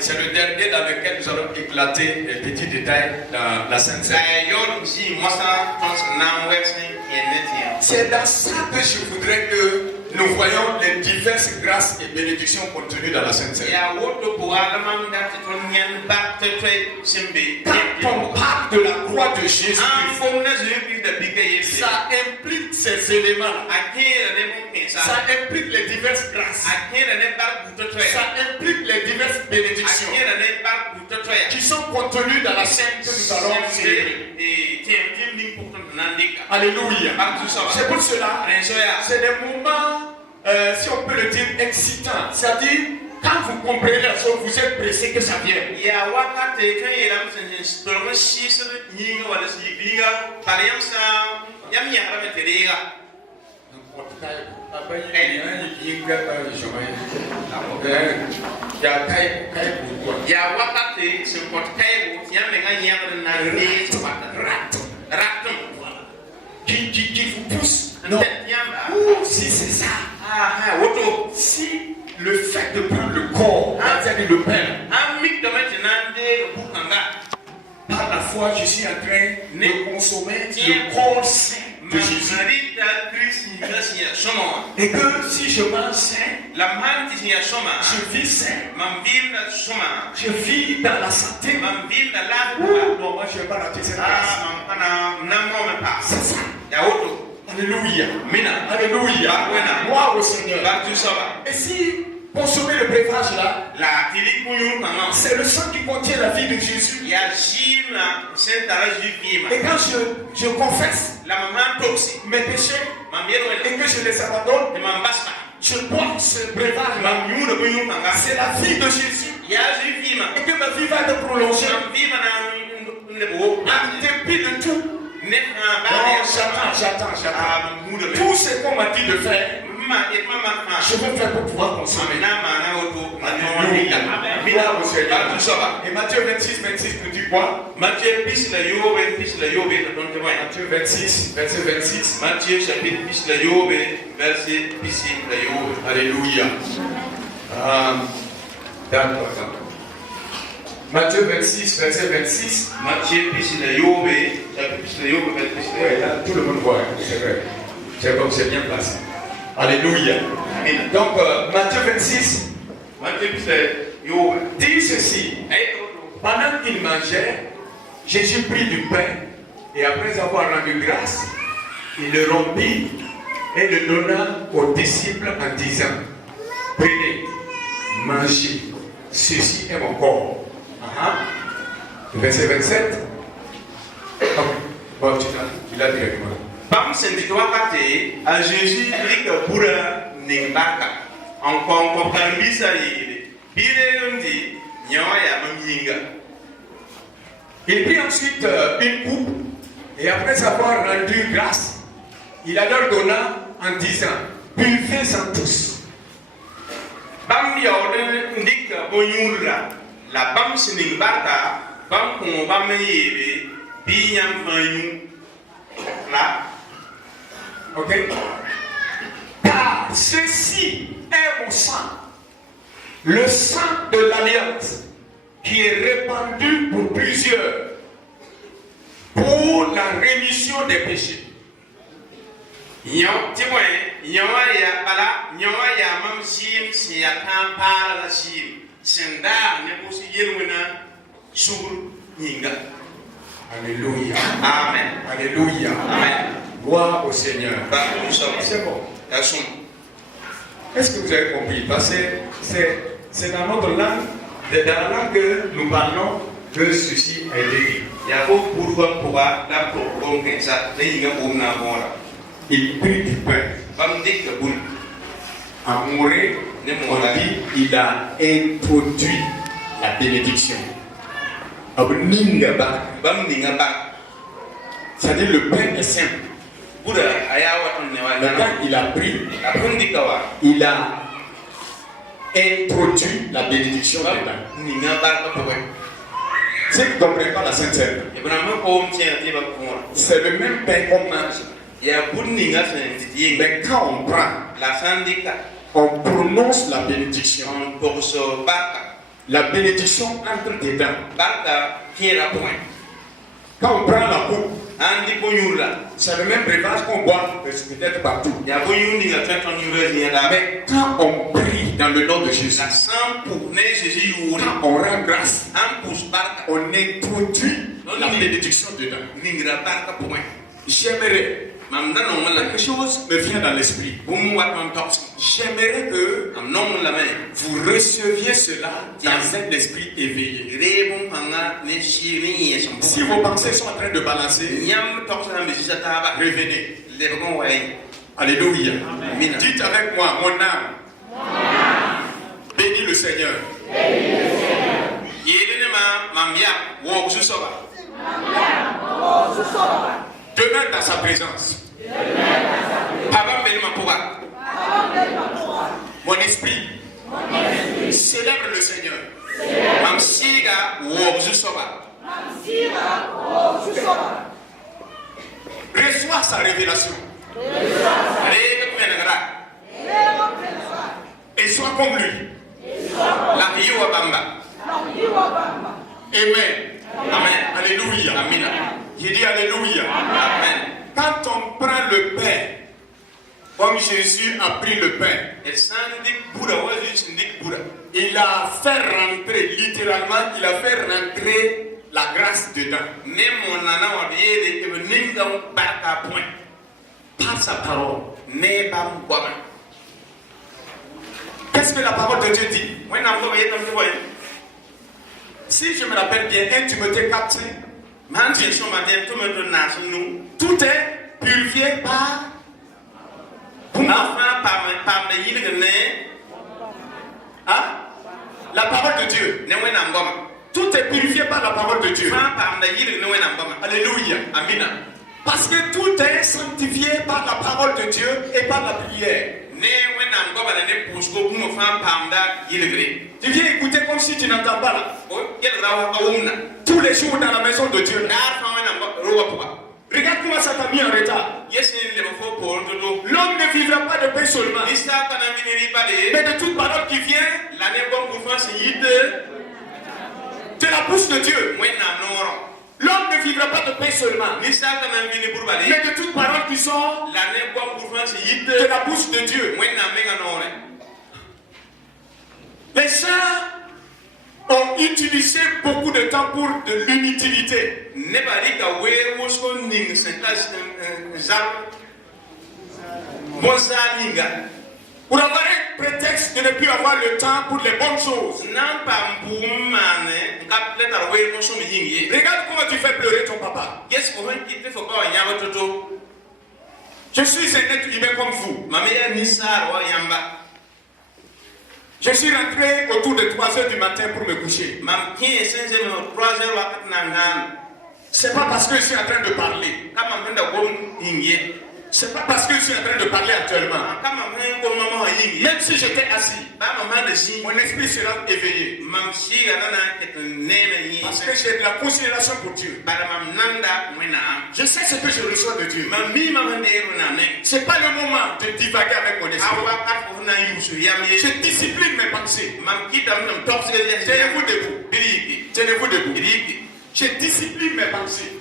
c'est le dernier dans lequel nous allons éclater les petits détails dans la Sainte Seine. C'est dans ça que je voudrais que nous voyons les diverses grâces et bénédictions contenues dans la Sainte Seine. Quand on parle de la croix de Jésus, ça implique ces éléments. Ça implique les diverses grâces. Ça implique les diverses bénédictions qui sont contenues dans la scène que nous allons célébrer. Alléluia. C'est pour cela, c'est des moments, si on peut le dire, excitants. C'est-à-dire, quand vous comprenez la chose, vous êtes pressé que ça vienne. Qui vous pousse. Non. Si c'est ça. Si le fait de prendre le corps, c'est-à-dire le pain, par la foi, je suis en train de consommer le corps saint de Jésus. Et que si je mange sain, je vis sain, je vis dans la santé. Non, moi je ne vais pas rater cette grâce. C'est ça. Alléluia. Alléluia. Gloire au Seigneur. Et si consommer le breuvage là, c'est le sang qui contient la vie de Jésus. Et quand je confesse mes péchés et que je les abandonne, je bois ce breuvage là. C'est la vie de Jésus. Et que ma vie va être prolongée. En dépit de tout. J'attends. Tout ce qu'on m'a dit de faire, je vais faire pour pouvoir consommer. Et Matthieu 26 nous dit quoi? Matthieu 26, verset 26. Matthieu chapitre verset Alléluia. D'accord. Matthieu 26, verset 26. Matthieu, tout le monde voit, c'est vrai. C'est comme c'est bien placé. Alléluia. Donc, Matthieu 26 dit ceci. Pendant qu'il mangeait, Jésus prit du pain et après avoir rendu grâce, il le rompit et le donna aux disciples en disant, prenez, mangez, ceci est mon corps. Verset 27. Bon, tu l'as directement. Bam senti wakati a Jésus rika bura ning baka en kon kan bisa yele bile ndi nyawa ya maminga. Il prit ensuite une coupe et après avoir rendu grâce, il la leur donna en disant, buvez-en tous. Bam yorde ndika bonyura la bam sining baka bam kon bam yele bi nyam fanyu là. Ok? Car ceci est mon sang, le sang de l'alliance, qui est répandu pour plusieurs, pour la rémission des péchés. Nyon timwe nyawa ya bala nyawa ya mam sim si ya kan para la sim senda ne ko si yelwena sur nyinga. Alléluia. Amen. Alléluia. Amen. Gloire au Seigneur. C'est bon. Est-ce que vous avez compris? Parce que c'est dans notre langue, c'est dans la langue que nous parlons que ceci a été dit. Il prit du pain. Amoureux, on dit, il a introduit la bénédiction. C'est-à-dire le pain est simple. Le pain, il a pris, il a introduit la bénédiction dedans. Si vous ne comprenez pas la Sainte Seine, c'est le même pain qu'on mange. Mais quand on prend, on prononce la bénédiction. La bénédiction entre dedans. Quand on prend la coupe, c'est le même breuvage qu'on boit peut-être partout. Mais quand on prie dans le nom de Jésus, quand on rend grâce, on introduit la bénédiction dedans. J'aimerais, quelque chose me vient dans l'esprit. J'aimerais que vous receviez cela dans un esprit éveillé. Si vos pensées sont en train de balancer, revenez. Alléluia. Dites avec moi, mon âme, bénis le Seigneur. Demeure dans sa présence. Mon esprit célèbre le Seigneur. Reçois sa révélation. Et sois comme lui. Amen. Amen. Alléluia. Amen. Il dit Alléluia. Amen. Quand on prend le pain, comme Jésus a pris le pain, il a fait rentrer, littéralement, il a fait rentrer la grâce dedans. Par sa parole. Qu'est-ce que la parole de Dieu dit? Si je me rappelle bien, 1 Timothée 4, tout est purifié par la parole de Dieu. Tout est purifié par la parole de Dieu. Alléluia. Amen. Parce que tout est sanctifié par la parole de Dieu et par la prière. Tu viens écouter comme si tu n'entends pas là. Tous les jours dans la maison de Dieu. Regarde comment ça t'a mis en retard. L'homme ne vivra pas de pain seulement, mais de toute parole qui vient de la bouche de Dieu. L'homme ne vivra pas de pain seulement, mais de toute parole qui sort de la bouche de Dieu. Les gens ont utilisé beaucoup de temps pour de l'inutilité. Pour avoir un prétexte de ne plus avoir le temps pour les bonnes choses. Regarde comment tu fais pleurer ton papa. Je suis un être humain comme vous. Je suis rentré autour de 3h du matin pour me coucher. C'est pas parce que je suis en train de parler. C'est pas parce que je suis en train de parler actuellement. Même si j'étais assis, mon esprit sera éveillé. Parce que j'ai de la considération pour Dieu. Je sais ce que je reçois de Dieu. C'est pas le moment de divaguer avec mon esprit. Je discipline mes pensées. Tenez-vous debout. Tenez-vous debout. Je discipline mes pensées.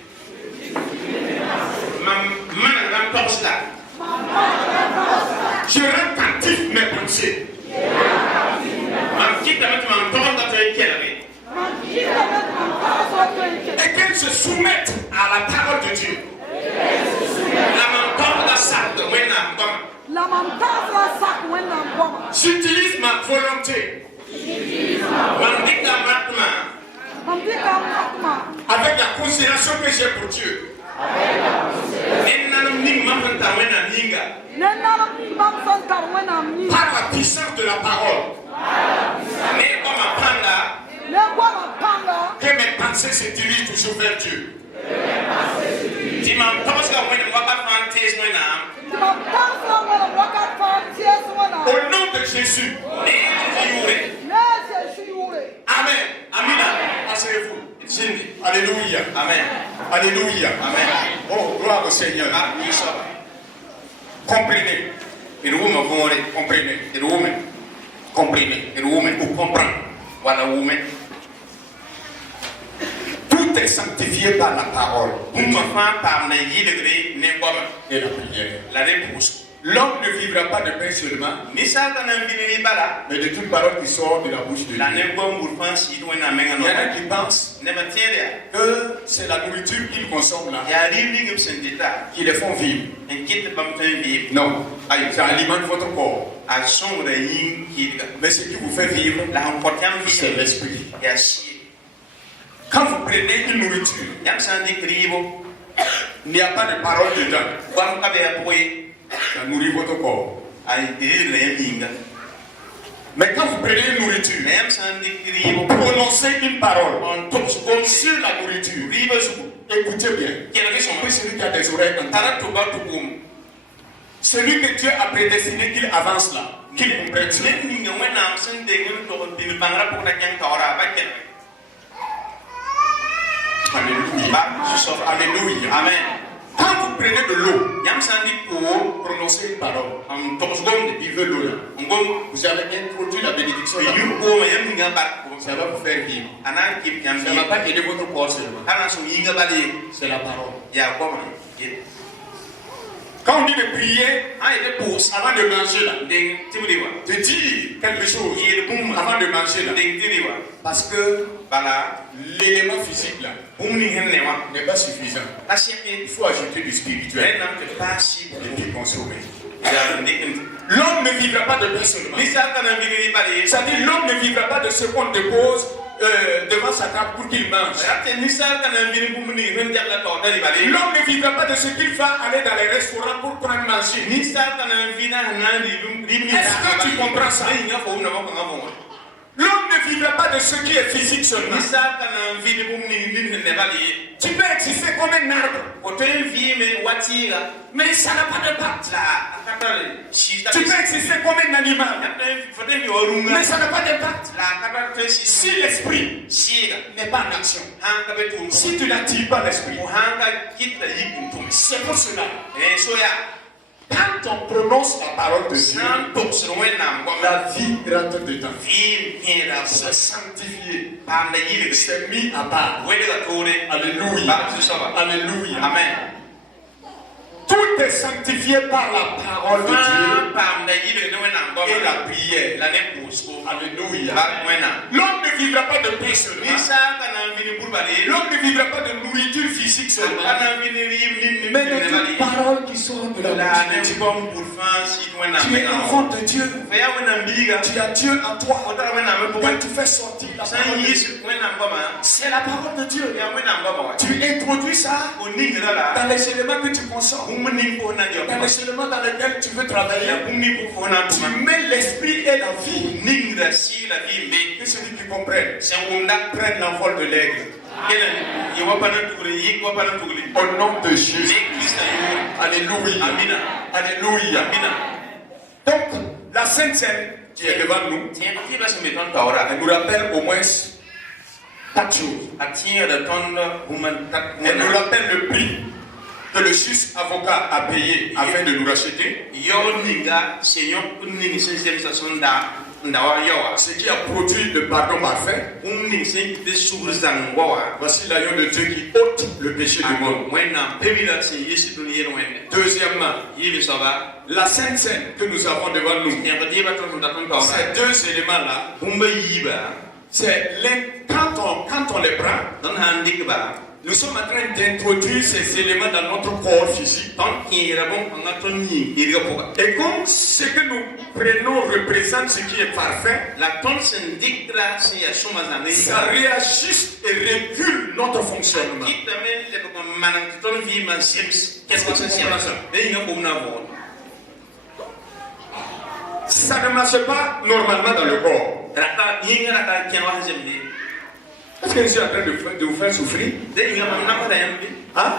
Je rends captif mes pensées. Et qu'elles se soumettent à la parole de Dieu. J'utilise ma volonté. Avec la considération que j'ai pour Dieu. Par la puissance de la parole. Que mes pensées se dirigent toujours vers Dieu. Au nom de Jésus. Amen. Amen. Asseyez-vous. Alléluia. Amen. Alléluia. Amen. Oh, gloire au Seigneur. Comprenez. Comprenez. Comprenez. Ou comprendre. Voilà, tout est sanctifié par la parole. Et la prière. La réponse. L'homme ne vivra pas de pain seulement, mais de toute parole qui sort de la bouche de Dieu. Il y en a qui pensent que c'est la nourriture qu'ils consomment là qui les font vivre. Non, ça alimente votre corps. Mais ce qui vous fait vivre, c'est l'esprit. Quand vous prenez une nourriture, il n'y a pas de parole dedans. Ça nourrit votre corps. Mais quand vous prenez une nourriture, vous prononcez une parole sur la nourriture. Écoutez bien. Celui qui a des oreilles entendent. Celui que Dieu a prédestiné qu'il avance là, qu'il comprenne cela. Alléluia. Alléluia. Amen. Quand vous prenez de l'eau, pour prononcer une parole, il veut l'eau là. Vous avez introduit la bénédiction. Ça va vous faire vivre. Ça ne va pas aider votre corps seulement. C'est la parole. Quand on dit de prier, avant de manger là, de dire quelque chose avant de manger là, parce que l'élément physique là n'est pas suffisant. Il faut ajouter du spirituel et puis consommer. L'homme ne vivra pas de pain seulement. C'est-à-dire l'homme ne vivra pas de ce qu'on dépose devant sa table pour qu'il mange. L'homme ne vivra pas de ce qu'il va aller dans les restaurants pour prendre manger. Est-ce que tu comprends ça? L'homme ne vivra pas de ce qui est physique seulement. Tu peux exister comme un arbre, mais ça n'a pas de pattes. Tu peux exister comme un animal, mais ça n'a pas de pattes. Si l'esprit n'est pas en action, si tu n'attires pas l'esprit, c'est pour cela. Quand on prononce la parole de Dieu, la vie rentre dedans. C'est sanctifié. C'est mis à part. Alléluia. Alléluia. Amen. Tout est sanctifié par la parole de Dieu et la prière. Alléluia. L'homme ne vivra pas de pain seulement, L'homme ne vivra pas de nourriture physique seulement, mais de toute parole qui sort de la bouche. Tu es enfant de Dieu. Tu as Dieu en toi. Quand tu fais sortir la parole de Dieu, c'est la parole de Dieu. Tu introduis ça dans les éléments que tu consommes, dans les éléments dans lesquels tu veux travailler. Tu mets l'esprit et la vie. Que celui qui comprenne prenne l'envol de l'aigle. Au nom de Jésus. Alléluia. Alléluia. Donc, la Sainte Seine qui est devant nous, elle nous rappelle au moins 4 choses. Elle nous rappelle le prix que le juste avocat a payé afin de nous racheter. Ce qui a produit le pardon parfait. Voici l'agneau de Dieu qui ôte le péché du monde. Deuxièmement, la Sainte Seine que nous avons devant nous. Ces deux éléments-là, c'est quand on les prend, nous sommes en train d'introduire ces éléments dans notre corps physique. Et comme ce que nous prenons représente ce qui est parfait, ça réajuste et régule notre fonctionnement. Qu'est-ce que c'est ça? Ça ne marche pas normalement dans le corps. Est-ce que je suis en train de vous faire souffrir? Hein?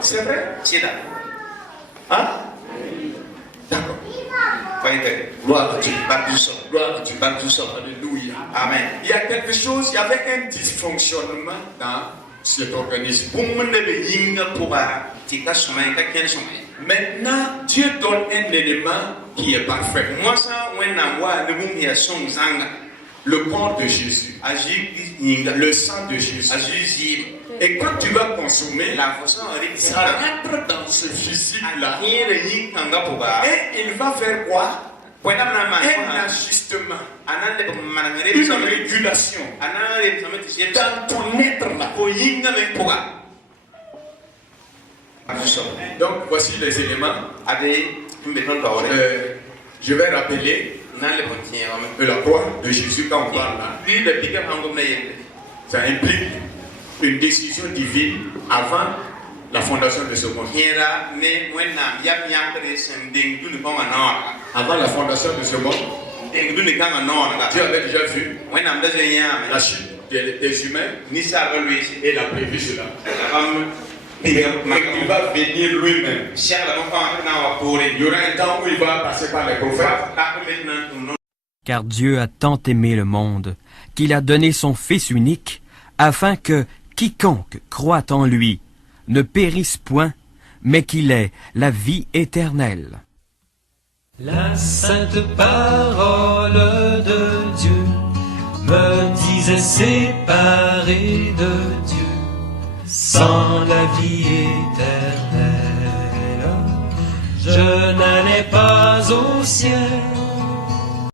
C'est vrai? Hein? D'accord. Gloire à Dieu. Gloire à Dieu. Alléluia. Amen. Il y a quelque chose, il y avait un dysfonctionnement dans cet organisme. Maintenant, Dieu donne un élément qui est parfait. Le corps de Jésus, le sang de Jésus. Et quand tu vas consommer, ça rentre dans ce physique-là. Et il va faire quoi? Un ajustement, une régulation dans ton être-là. Donc voici les éléments. Je vais rappeler de la croix de Jésus quand on parle là. Ça implique une décision divine avant la fondation de ce monde. Avant la fondation de ce monde, Dieu avait déjà vu la chute des humains et il a prévu cela. Et il va venir lui-même. Il y aura un temps où il va passer par les prophètes. Car Dieu a tant aimé le monde qu'il a donné son Fils unique, afin que quiconque croit en lui ne périsse point, mais qu'il ait la vie éternelle. La sainte parole de Dieu me disait séparé de Dieu, sans la vie éternelle, je n'allais pas au ciel.